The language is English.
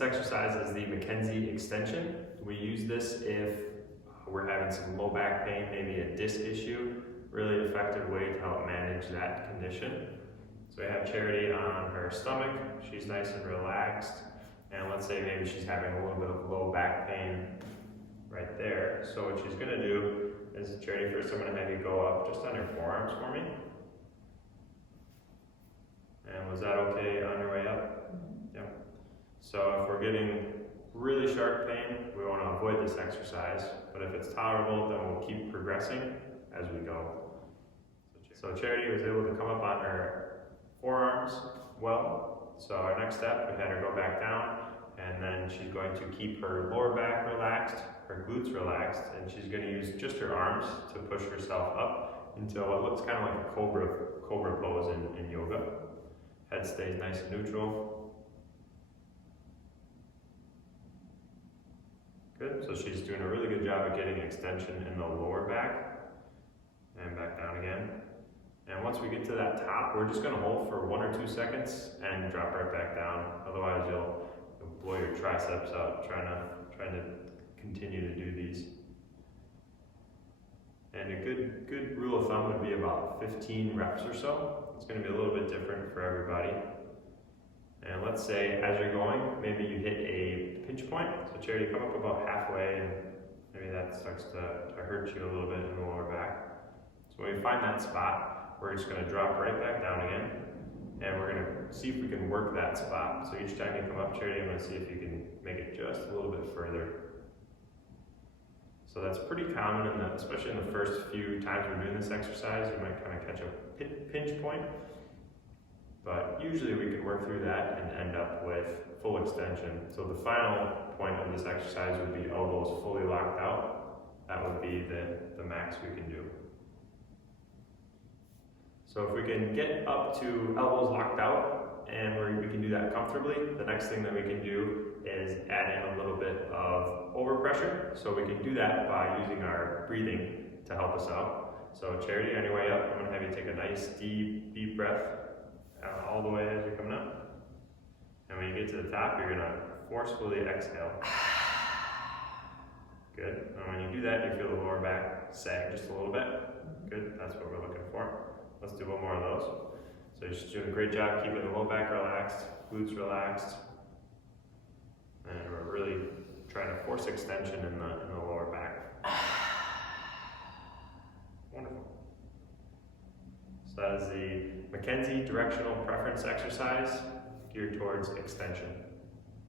This exercise is the Mckenzie extension. We use this if we're having some low back pain, maybe a disc issue. Really effective way to help manage that condition. So we have Charity on her stomach. She's nice and relaxed. And let's say maybe she's having a little bit of low back pain right there. So what she's gonna do is, Charity, first I'm gonna have you go up just on your forearms for me. And was that okay on your way up? Yep. So if we're getting really sharp pain, we want to avoid this exercise. But if it's tolerable, then we'll keep progressing as we go. So Charity was able to come up on her forearms well. So our next step, we had her go back down, and then she's going to keep her lower back relaxed, her glutes relaxed, and she's going to use just her arms to push herself up into what looks kind of like a cobra pose in yoga. Head stays nice and neutral. Good, so she's doing a really good job of getting extension in the lower back. And back down again. And once we get to that top, we're just gonna hold for 1 or 2 seconds and drop right back down. Otherwise you'll blow your triceps out trying to continue to do these. And a good rule of thumb would be about 15 reps or so. It's going to be a little bit different for everybody. And let's say as you're going, maybe you hit a pinch point. So Charity, come up about halfway, and maybe that starts to hurt you a little bit in the lower back. So when we find that spot, we're just going to drop right back down again. And we're going to see if we can work that spot. So each time you come up, Charity, I'm going to see if you can make it just a little bit further. So that's pretty common, especially in the first few times we're doing this exercise. You might kind of catch a pinch point, but usually we can work through that and end up with full extension. So the final point of this exercise would be elbows fully locked out. That would be the max we can do. So if we can get up to elbows locked out, and we can do that comfortably, the next thing that we can do is add in a little bit of overpressure. So we can do that by using our breathing to help us out. So Charity, on your way up, I'm going to have you take a nice deep breath all the way as you're coming up. And when you get to the top, you're going to forcefully exhale. Good. And when you do that, you feel the lower back sag just a little bit. Good. That's what we're looking for. Let's do one more of those. So you're just doing a great job keeping the low back relaxed, glutes relaxed, and we're really trying to force extension in the lower back. Wonderful. So that is the Mckenzie directional preference exercise geared towards extension.